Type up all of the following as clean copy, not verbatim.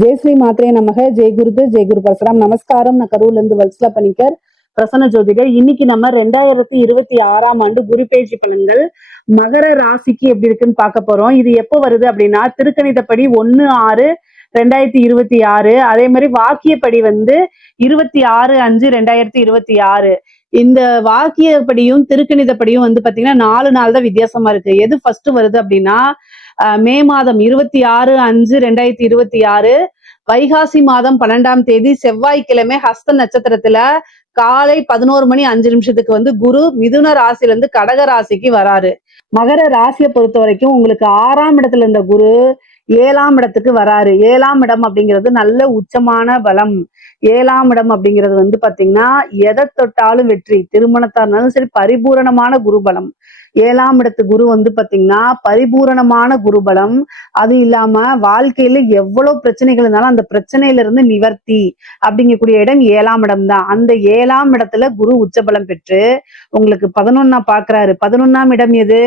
ஜெய் ஸ்ரீ மாத்ரே நமக. ஜெய் குருது ஜெய் குரு பரசுராம். நமஸ்காரம். நான் கரூர்ல இருந்து வல்சலா பணிக்கர், பிரசன்ன ஜோதிடர். இன்னைக்கு நம்ம 2026ஆம் ஆண்டு குரு பயிற்சி பலன்கள் மகர ராசிக்கு எப்படி இருக்குன்னு பார்க்க போறோம். இது எப்போ வருது அப்படின்னா திருக்கணிதப்படி 1/6/2026, அதே மாதிரி வாக்கியப்படி 26/5/2026. இந்த வாக்கியப்படியும் திருக்கணிதப்படியும் பாத்தீங்கன்னா 4 நாள் தான் வித்தியாசமா இருக்கு. எது ஃபர்ஸ்ட் வருது அப்படின்னா மே மாதம் 26/5/2026 வைகாசி மாதம் 12ஆம் தேதி செவ்வாய்க்கிழமை ஹஸ்த நட்சத்திரத்துல காலை 11:05 குரு மிதுன ராசில இருந்து கடக ராசிக்கு வராரு. மகர ராசியை பொறுத்த வரைக்கும் உங்களுக்கு 6ஆம் இடத்துல இருந்த குரு 7ஆம் இடத்துக்கு வராரு. 7ஆம் இடம் அப்படிங்கிறது நல்ல உச்சமான பலம். 7ஆம் இடம் அப்படிங்கிறது பாத்தீங்கன்னா எதை தொட்டாலும் வெற்றி. திருமணத்தா இருந்தாலும் சரி பரிபூரணமான குருபலம். 7ஆம் இடத்து குரு பாத்தீங்கன்னா பரிபூரணமான குருபலம். அது இல்லாம வாழ்க்கையில எவ்வளவு பிரச்சனைகள் இருந்தாலும் அந்த பிரச்சனையில இருந்து நிவர்த்தி அப்படிங்கக்கூடிய இடம் 7ஆம் இடம் தான். அந்த 7ஆம் இடத்துல குரு உச்சபலம் பெற்று உங்களுக்கு 11ஆம் பாக்குறாரு. 11ஆம் இடம் எது?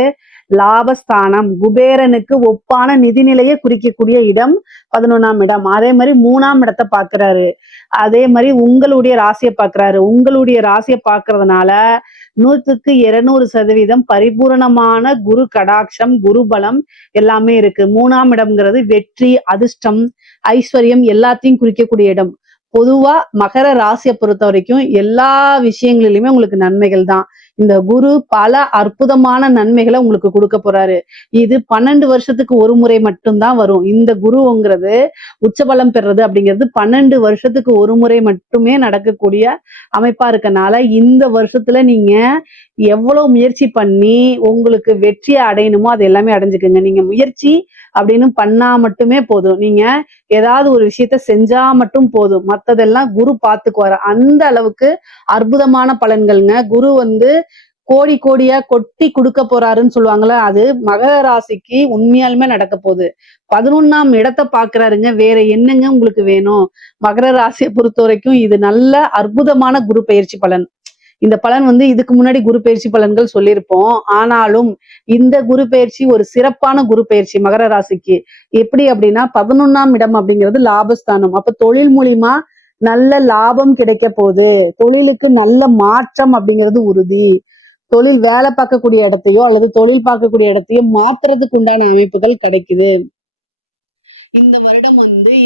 லாபஸ்தானம். குபேரனுக்கு ஒப்பான நிதிநிலையை குறிக்கக்கூடிய இடம் 11ஆம் இடம். அதே மாதிரி 3ஆம் இடத்தை பாக்குறாரு. அதே மாதிரி உங்களுடைய ராசியை பாக்குறாரு. உங்களுடைய ராசியை பாக்குறதுனால 100% பரிபூரணமான குரு கடாட்சம், குரு பலம் எல்லாமே இருக்கு. 3ஆம் இடம்ங்கிறது வெற்றி, அதிர்ஷ்டம், ஐஸ்வர்யம் எல்லாத்தையும் குறிக்கக்கூடிய இடம். பொதுவா மகர ராசியை பொறுத்த வரைக்கும் எல்லா விஷயங்களிலுமே உங்களுக்கு நன்மைகள் தான். இந்த குரு பல அற்புதமான நன்மைகளை உங்களுக்கு கொடுக்க போறாரு. இது 12 வருஷத்துக்கு ஒரு முறை மட்டும்தான் வரும். இந்த குருங்கிறது உச்சபலம் பெறது அப்படிங்கிறது 12 வருஷத்துக்கு ஒரு முறை மட்டுமே நடக்கக்கூடிய அமைப்பா இருக்கனால இந்த வருஷத்துல நீங்க எவ்வளவு முயற்சி பண்ணி உங்களுக்கு வெற்றியை அடையணுமோ அது எல்லாமே அடைஞ்சுக்குங்க. நீங்க முயற்சி அப்படின்னு பண்ணா மட்டுமே போதும். நீங்க ஏதாவது ஒரு விஷயத்த செஞ்சா மட்டும் போதும். மத்ததெல்லாம் குரு பார்த்துக்குவாரு. அந்த அளவுக்கு அற்புதமான பலன்கள்ங்க. குரு கோடி கோடியா கொட்டி கொடுக்க போறாருன்னு சொல்லுவாங்கல்ல, அது மகர ராசிக்கு உண்மையாலுமே நடக்க போகுது. 11ஆம் இடத்தை பாக்குறாருங்க. வேற என்னங்க உங்களுக்கு வேணும்? மகர ராசியை பொறுத்த வரைக்கும் இது நல்ல அற்புதமான குரு பயிற்சி பலன். இந்த பலன் இதுக்கு முன்னாடி குரு பயிற்சி பலன்கள் சொல்லியிருப்போம். ஆனாலும் இந்த குரு பயிற்சி ஒரு சிறப்பான குரு பயிற்சி மகர ராசிக்கு. எப்படி அப்படின்னா 11ஆம் இடம் அப்படிங்கிறது லாபஸ்தானம். அப்ப தொழில் மூலியமா நல்ல லாபம் கிடைக்க போகுது. தொழிலுக்கு நல்ல மாற்றம் அப்படிங்கிறது உறுதி. தொழில் வேலை பார்க்கக்கூடிய இடத்தையோ அல்லது தொழில் பார்க்கக்கூடிய இடத்தையோ மாத்துறதுக்கு உண்டான அமைப்புகள் கிடைக்குது. இந்த வருடம்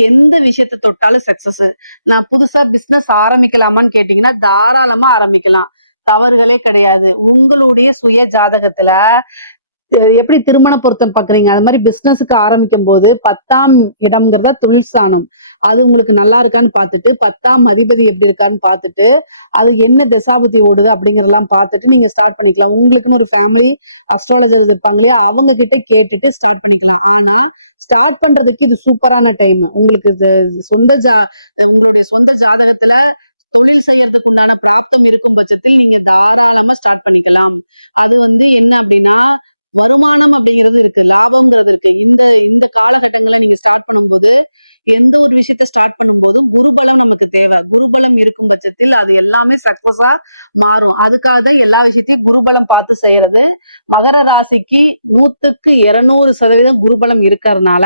எந்த விஷயத்தை தொட்டாலும் சக்சஸ். நான் புதுசா பிசினஸ் ஆரம்பிக்கலாமான்னு கேட்டீங்கன்னா தாராளமா ஆரம்பிக்கலாம். தவறுகளே கிடையாது. உங்களுடைய சுய ஜாதகத்துல எப்படி திருமண பொருத்தம் பாக்குறீங்க, அது மாதிரி பிசினஸுக்கு ஆரம்பிக்கும் போது 10ஆம் இடம்ங்கிறத தொழில் ஸ்தானம். அது உங்களுக்கு நல்லா இருக்கான்னு பார்த்துட்டு 10ஆம் அதிபதி எப்படி இருக்கான்னு பார்த்துட்டு அது என்ன திசாபுத்தி ஓடுது அப்படிங்கறதெல்லாம் பார்த்துட்டு நீங்க ஸ்டார்ட் பண்ணிக்கலாம். உங்களுக்குன்னு ஒரு ஃபேமிலி அஸ்ட்ராலஜர் இருப்பாங்க இல்லையா, அவங்க கிட்ட கேட்டுட்டு ஸ்டார்ட் பண்ணிக்கலாம். ஆனா ஸ்டார்ட் பண்றதுக்கு இது சூப்பரான டைம். உங்களுக்கு உங்களுடைய சொந்த ஜாதகத்துல தொழில் செய்யறதுக்கு உண்டான பிராப்தம் இருக்கும் பட்சத்தில் நீங்க தாராளமா ஸ்டார்ட் பண்ணிக்கலாம். அது என்ன அப்படின்னா வருமானம் அப்படிங்கிறது இருக்கு, லாபம்ங்கிறது இருக்கு. இந்த காலகட்டங்களை நீங்க ஸ்டார்ட் பண்ணும்போது எந்த ஒரு விஷயத்த ஸ்டார்ட் பண்ணும்போதும் குருபலம் நமக்கு தேவை. குருபலம் இருக்கும் பட்சத்தில் அது எல்லாமே சக்சஸா மாறும். அதுக்காக தான் எல்லா விஷயத்தையும் குருபலம் பார்த்து செய்யறது. மகர ராசிக்கு 100% குருபலம் இருக்கிறதுனால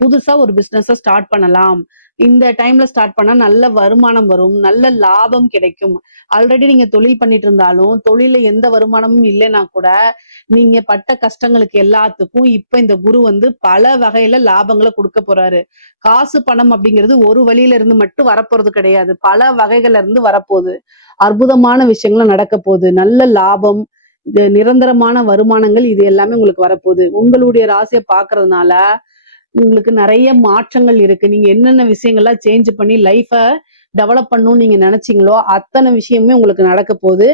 புதுசா ஒரு பிசினஸ ஸ்டார்ட் பண்ணலாம். இந்த டைம்ல ஸ்டார்ட் பண்ணா நல்ல வருமானம் வரும், நல்ல லாபம் கிடைக்கும். ஆல்ரெடி நீங்க தொழில் பண்ணிட்டு இருந்தாலும் தொழில எந்த வருமானமும் இல்லைன்னா கூட நீங்க பட்ட கஷ்டங்களுக்கு எல்லாத்துக்கும் இப்ப இந்த குரு பல வகையில லாபங்களை கொடுக்க போறாரு. காசு பணம் அப்படிங்கிறது ஒரு வழியில இருந்து மட்டும் வரப்போறது கிடையாது, பல வகைகள்ல இருந்து வரப்போகுது. அற்புதமான விஷயங்களும் நடக்க போகுது. நல்ல லாபம், நிரந்தரமான வருமானங்கள் இது எல்லாமே உங்களுக்கு வரப்போகுது. உங்களுடைய ராசியை பாக்குறதுனால உங்களுக்கு நிறைய மாற்றங்கள் இருக்கு. நீங்க என்னென்ன விஷயங்கள்லாம் சேஞ்ச் பண்ணி லைஃப டெவலப் பண்ணணும்னு நீங்க நினைச்சீங்களோ அத்தனை விஷயமே உங்களுக்கு நடக்க போகுது.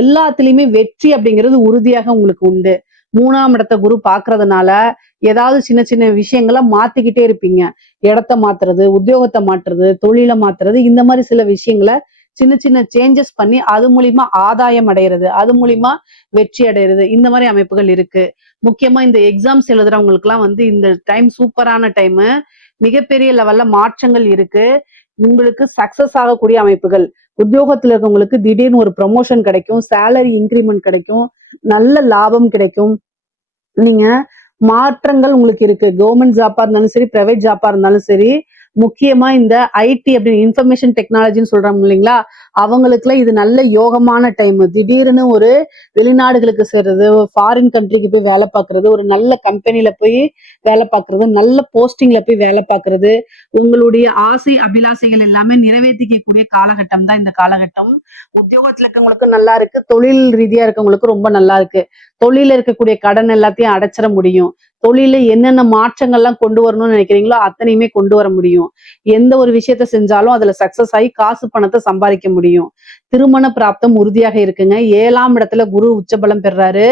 எல்லாத்துலயுமே வெற்றி அப்படிங்கிறது உறுதியாக உங்களுக்கு உண்டு. 3ஆம் இடத்தை குரு பாக்குறதுனால ஏதாவது சின்ன சின்ன விஷயங்களை மாத்திக்கிட்டே இருப்பீங்க. இடத்த மாத்துறது, உத்தியோகத்தை மாற்றுறது, தொழிலை மாத்துறது, இந்த மாதிரி சில விஷயங்களை சின்ன சின்ன சேஞ்சஸ் பண்ணி அது மூலியமா ஆதாயம் அடைகிறது, அது மூலியமா வெற்றி அடைகிறது. இந்த மாதிரி அமைப்புகள் இருக்கு. முக்கியமா இந்த எக்ஸாம்ஸ் எழுதுறவங்களுக்கு எல்லாம் இந்த டைம் சூப்பரான டைம். மிகப்பெரிய லெவல்ல மாற்றங்கள் இருக்கு. உங்களுக்கு சக்சஸ் ஆகக்கூடிய அமைப்புகள். உத்தியோகத்துல இருக்கவங்களுக்கு திடீர்னு ஒரு ப்ரமோஷன் கிடைக்கும், சேலரி இன்கிரிமெண்ட் கிடைக்கும், நல்ல லாபம் கிடைக்கும். நீங்க மாற்றங்கள் உங்களுக்கு இருக்கு. கவர்மெண்ட் ஜாப்பா இருந்தாலும் சரி, பிரைவேட் ஜாப்பா இருந்தாலும் சரி, முக்கியமா இந்த ஐடி அப்படின்னு இன்ஃபர்மேஷன் டெக்னாலஜின்னு சொல்றோம் இல்லைங்களா, அவங்களுக்குலாம் இது நல்ல யோகமான டைம். திடீர்னு ஒரு வெளிநாடுகளுக்கு சேர்றது, ஃபாரின் கண்ட்ரிக்கு போய் வேலை பார்க்கறது, ஒரு நல்ல கம்பெனில போய் வேலை பார்க்கறது, நல்ல போஸ்டிங்ல போய் வேலை பார்க்கறது, உங்களுடைய ஆசை அபிலாசைகள் எல்லாமே நிறைவேற்றிக்கக்கூடிய காலகட்டம் தான் இந்த காலகட்டம். உத்தியோகத்துல இருக்கவங்களுக்கும் நல்லா இருக்கு, தொழில் ரீதியா இருக்கவங்களுக்கும் ரொம்ப நல்லா இருக்கு. தொழில இருக்கக்கூடிய கடன் எல்லாத்தையும் அடைச்சிட முடியும். தொழில என்னென்ன மாற்றங்கள்லாம் கொண்டு வரணும்னு நினைக்கிறீங்களோ அத்தனையுமே கொண்டு வர முடியும். எந்த ஒரு விஷயத்த செஞ்சாலும் அதுல சக்சஸ் ஆகி காசு பணத்தை சம்பாதிக்க முடியும். திருமண பிராப்தம் உறுதியாக இருக்குங்க. 7ஆம் இடத்துல குரு உச்சபலம் பெறாரு.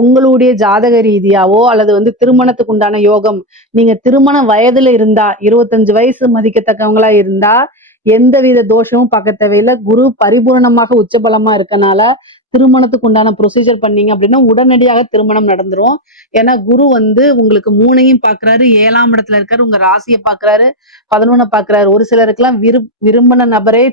உங்களுடைய ஜாதக ரீதியாவோ அல்லது திருமணத்துக்கு உண்டான யோகம், நீங்க திருமண வயதுல இருந்தா 25 வயசு மதிக்கத்தக்கவங்களா இருந்தா எந்தவித தோஷமும் பார்க்க தேவையில்லை. குரு பரிபூரணமாக உச்சபலமா இருக்கனால திருமணத்துக்கு உண்டான ப்ரொசீஜர் பண்ணீங்க அப்படின்னா உடனடியாக திருமணம் நடந்துரும். ஏன்னா குரு உங்களுக்கு 3ஐயும் பாக்குறாரு, 7ஆம் இடத்துல இருக்காரு, உங்க ராசியை பாக்குறாரு, 11 பாக்குறாரு. ஒரு சிலருக்குலாம் விரும்பின நபரே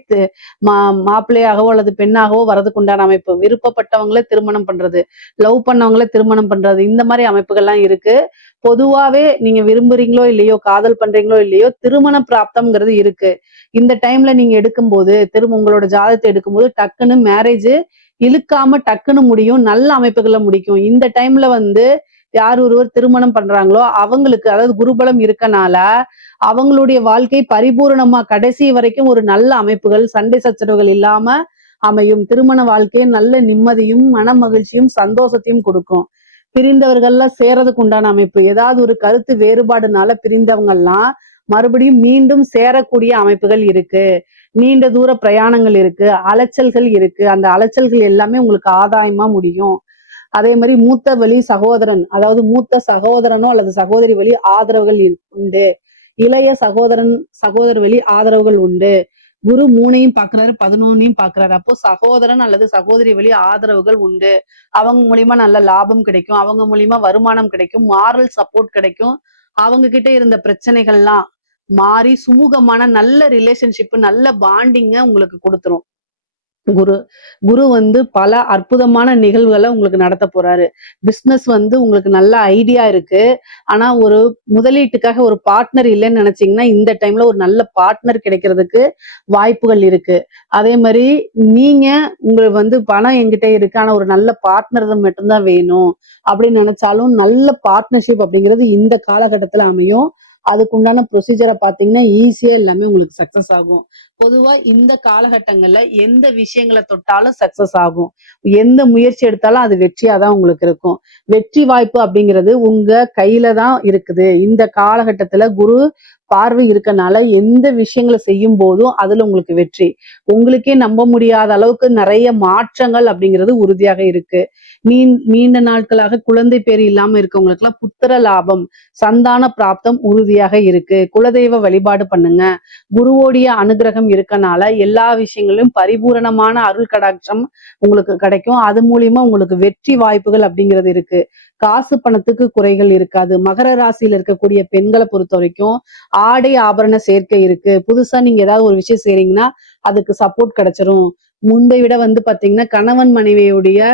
மாப்பிள்ளையாகவோ அல்லது பெண்ணாகவோ வரதுக்கு உண்டான அமைப்பு, விருப்பப்பட்டவங்களே திருமணம் பண்றது, லவ் பண்ணவங்களே திருமணம் பண்றது, இந்த மாதிரி அமைப்புகள்லாம் இருக்கு. பொதுவாவே நீங்க விரும்புறீங்களோ இல்லையோ, காதல் பண்றீங்களோ இல்லையோ, திருமண பிராப்தம்ங்கிறது இருக்கு. இந்த டைம்ல நீங்க எடுக்கும்போது உங்களோட ஜாதகத்தை எடுக்கும்போது டக்குன்னு மேரேஜ் இழுக்காம டக்குன்னு முடியும், நல்ல அமைப்புகளை முடிக்கும். இந்த டைம்ல யார் ஒருவர் திருமணம் பண்றாங்களோ அவங்களுக்கு, அதாவது குருபலம் இருக்கனால அவங்களுடைய வாழ்க்கை பரிபூரணமா கடைசி வரைக்கும் ஒரு நல்ல அமைப்புகள், சண்டை சச்சரவுகள் இல்லாம அமையும். திருமண வாழ்க்கை நல்ல நிம்மதியும் மன மகிழ்ச்சியும் சந்தோஷத்தையும் கொடுக்கும். பிரிந்தவர்கள்ல சேரதுக்கு உண்டான அமைப்பு, ஏதாவது ஒரு கருத்து வேறுபாடுனால பிரிந்தவங்கெல்லாம் மறுபடியும் மீண்டும் சேரக்கூடிய அமைப்புகள் இருக்கு. நீண்ட தூர பிரயாணங்கள் இருக்கு, அலைச்சல்கள் இருக்கு. அந்த அலைச்சல்கள் எல்லாமே உங்களுக்கு ஆதாயமா முடியும். அதே மாதிரி மூத்த வழி சகோதரன், அதாவது மூத்த சகோதரனோ அல்லது சகோதரி வழி ஆதரவுகள் உண்டு. இளைய சகோதர வழி ஆதரவுகள் உண்டு. குரு 3ஐயும் பாக்குறாரு, 11ஐயும் பாக்குறாரு. அப்போ சகோதரன் அல்லது சகோதரி வழி ஆதரவுகள் உண்டு. அவங்க மூலியமா நல்ல லாபம் கிடைக்கும், அவங்க மூலியமா வருமானம் கிடைக்கும், மாரல் சப்போர்ட் கிடைக்கும். அவங்க கிட்ட இருந்த பிரச்சனைகள்லாம் மாறி சுமூகமான நல்ல ரிலேஷன்ஷிப், நல்ல பாண்டிங்க உங்களுக்கு கொடுத்துரும். குரு குரு பல அற்புதமான நிகழ்வுகளை உங்களுக்கு நடத்த போறாரு. பிசினஸ் உங்களுக்கு நல்ல ஐடியா இருக்கு. ஆனா ஒரு முதலீட்டுக்காக ஒரு பார்ட்னர் இல்லைன்னு நினைச்சீங்கன்னா இந்த டைம்ல ஒரு நல்ல பார்ட்னர் கிடைக்கிறதுக்கு வாய்ப்புகள் இருக்கு. அதே மாதிரி நீங்க உங்களுக்கு பணம் என்கிட்ட இருக்கு, ஆனா ஒரு நல்ல பார்ட்னர் மட்டும்தான் வேணும் அப்படின்னு நினைச்சாலும் நல்ல பார்ட்னர்ஷிப் அப்படிங்கிறது இந்த காலகட்டத்துல அமையும். அதுக்கு உண்டான ப்ரொசீஜரை பார்த்தீங்கன்னா ஈஸியா எல்லாமே உங்களுக்கு சக்சஸ் ஆகும். பொதுவா இந்த காலகட்டங்கள்ல எந்த விஷயங்களை தொட்டாலும் சக்சஸ் ஆகும். எந்த முயற்சி எடுத்தாலும் அது வெற்றியா தான் உங்களுக்கு இருக்கும். வெற்றி வாய்ப்பு அப்படிங்கிறது உங்க கையில தான் இருக்குது. இந்த காலகட்டத்துல குரு பார்வை இருக்கனால எந்த விஷயங்களை செய்யும் போதும் அதுல உங்களுக்கு வெற்றி. உங்களுக்கே நம்ப முடியாத அளவுக்கு நிறைய மாற்றங்கள் அப்படிங்கிறது உறுதியாக இருக்கு. நீண்ட நாட்களாக குழந்தை பேர் இல்லாம இருக்கவங்களுக்கு எல்லாம் புத்திர லாபம், சந்தான பிராப்தம் உறுதியாக இருக்கு. குலதெய்வ வழிபாடு பண்ணுங்க. குருவோடைய அனுகிரகம் இருக்கனால எல்லா விஷயங்களிலும் பரிபூரணமான அருள் கடாட்சம் உங்களுக்கு கிடைக்கும். அது மூலியமா உங்களுக்கு வெற்றி வாய்ப்புகள் அப்படிங்கிறது இருக்கு. காசு பணத்துக்கு குறைகள் இருக்காது. மகர ராசியில இருக்கக்கூடிய பெண்களை பொறுத்த வரைக்கும் ஆடை ஆபரண சேர்க்கை இருக்கு. புதுசா நீங்க ஏதாவது ஒரு விஷயம் செய்றீங்கன்னா அதுக்கு சப்போர்ட் கிடைச்சிரும். முன்பை விட பாத்தீங்கன்னா கணவன் மனைவியுடைய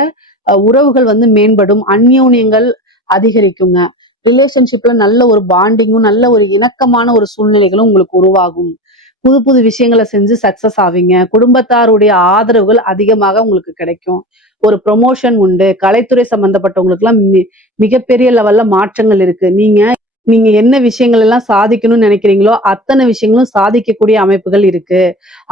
உறவுகள் மேம்படும், அந்யோன்யங்கள் அதிகரிக்குங்க. ரிலேஷன்ஷிப்ல நல்ல ஒரு பாண்டிங்கும் நல்ல ஒரு இணக்கமான ஒரு சூழ்நிலைகளும் உங்களுக்கு உருவாகும். புது புது விஷயங்களை செஞ்சு சக்சஸ் ஆவீங்க. குடும்பத்தாருடைய ஆதரவுகள் அதிகமாக உங்களுக்கு கிடைக்கும். ஒரு ப்ரொமோஷன் உண்டு. கலைத்துறை சம்பந்தப்பட்டவங்களுக்கு எல்லாம் மிகப்பெரிய லெவல்ல மாற்றங்கள் இருக்கு. நீங்க என்ன விஷயங்கள் எல்லாம் சாதிக்கணும்னு நினைக்கிறீங்களோ அத்தனை விஷயங்களும் சாதிக்கக்கூடிய அமைப்புகள் இருக்கு.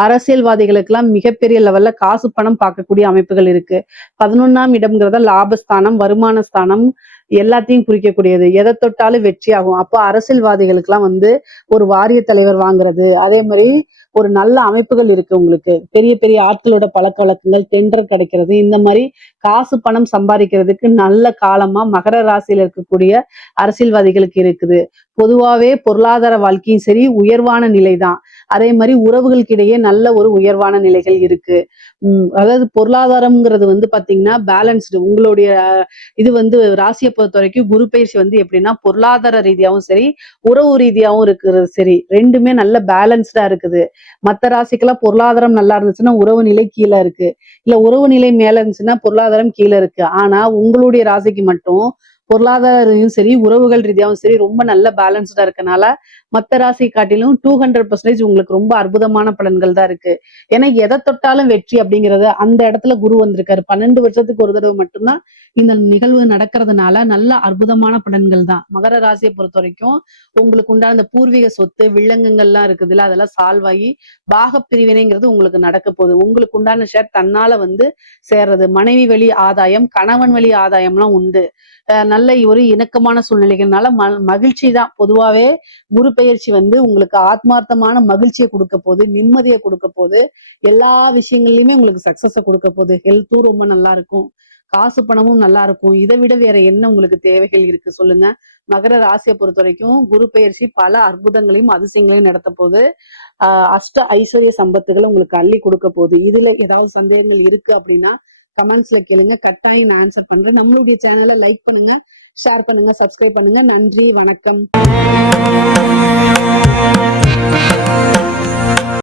அரசியல்வாதிகளுக்கு எல்லாம் மிகப்பெரிய லெவல்ல காசு பணம் பார்க்கக்கூடிய அமைப்புகள் இருக்கு. 11ஆம் இடம்ங்கிறத லாபஸ்தானம், வருமான ஸ்தானம் எல்லாத்தையும் குறிக்கக்கூடியது. எதை தொட்டாலும் வெற்றி ஆகும். அப்போ அரசியல்வாதிகளுக்கு எல்லாம் ஒரு வாரிய தலைவர் வாங்குறது, அதே மாதிரி ஒரு நல்ல அமைப்புகள் இருக்கு. உங்களுக்கு பெரிய பெரிய ஆட்களோட பழக்க வழக்கங்கள், டெண்டர் கிடைக்கிறது, இந்த மாதிரி காசு பணம் சம்பாதிக்கிறதுக்கு நல்ல காலமா மகர ராசியில இருக்கக்கூடிய அரசியல்வாதிகளுக்கு இருக்குது. பொதுவாவே பொருளாதார வாழ்க்கையும் சரி உயர்வான நிலைதான். அதே மாதிரி உறவுகளுக்கிடையே நல்ல ஒரு உயர்வான நிலைகள் இருக்கு. அதாவது பொருளாதாரம்ங்கிறது பாத்தீங்கன்னா பேலன்ஸ்டு. உங்களுடைய இது ராசியை பொறுத்த வரைக்கும் குரு பயிற்சி எப்படின்னா பொருளாதார ரீதியாவும் சரி உறவு ரீதியாவும் இருக்கிறது சரி, ரெண்டுமே நல்ல பேலன்ஸ்டா இருக்குது. மத்த ராசிக்கெல்லாம் பொருளாதாரம் நல்லா இருந்துச்சுன்னா உறவு நிலை கீழே இருக்கு, இல்ல உறவு நிலை மேல இருந்துச்சுன்னா பொருளாதாரம் கீழே இருக்கு. ஆனா உங்களுடைய ராசிக்கு மட்டும் பொருளாதாரம் சரி, உறவுகள் ரீதியாகவும் சரி ரொம்ப நல்ல பேலன்ஸ்டா இருக்கனால மத்த ராசி காட்டிலும் 200% உங்களுக்கு ரொம்ப அற்புதமான பலன்கள் தான் இருக்கு. ஏன்னா எதை தொட்டாலும் வெற்றி அப்படிங்கிறது அந்த இடத்துல குரு வந்திருக்காரு. 12 வருஷத்துக்கு ஒரு தடவை மட்டும்தான் இந்த நிகழ்வு நடக்கிறதுனால நல்ல அற்புதமான பலன்கள் தான். மகர ராசியை பொறுத்த வரைக்கும் உங்களுக்கு உண்டான இந்த பூர்வீக சொத்து வில்லங்கங்கள்லாம் இருக்குதுல்ல, அதெல்லாம் சால்வ் ஆகி பாக பிரிவினைங்கிறது உங்களுக்கு நடக்க போகுது. உங்களுக்கு உண்டான ஷேர் தன்னால சேர்றது. மனைவி வழி ஆதாயம், கணவன் வழி ஆதாயம்லாம் உண்டு. நல்ல ஒரு இணக்கமான சூழ்நிலைகள்னால மகிழ்ச்சி தான். பொதுவாவே குரு பெயர்ச்சி உங்களுக்கு ஆத்மார்த்தமான மகிழ்ச்சியை கொடுக்க போகுது, நிம்மதியை கொடுக்க போகுது, எல்லா விஷயங்கள்லயுமே உங்களுக்கு சக்சஸ கொடுக்க போகுது. ஹெல்த்தும் ரொம்ப நல்லா இருக்கும், காசு பணமும் நல்லா இருக்கும். இதை விட வேற என்ன உங்களுக்கு தேவைகள் இருக்கு சொல்லுங்க. மகர ராசியை பொறுத்த வரைக்கும் குரு பெயர்ச்சி பல அற்புதங்களையும் அதிசயங்களையும் நடத்த போகுது. அஷ்ட ஐஸ்வர்ய சம்பத்துகளை உங்களுக்கு அள்ளி கொடுக்க போகுது. இதுல ஏதாவது சந்தேகங்கள் இருக்கு அப்படின்னா கமெண்ட்ஸ்ல கேளுங்க, கட்டாயம் நான் ஆன்சர் பண்றேன். நம்மளுடைய சேனலை லைக் பண்ணுங்க, ஷேர் பண்ணுங்க, சப்ஸ்கிரைப் பண்ணுங்க. நன்றி, வணக்கம்.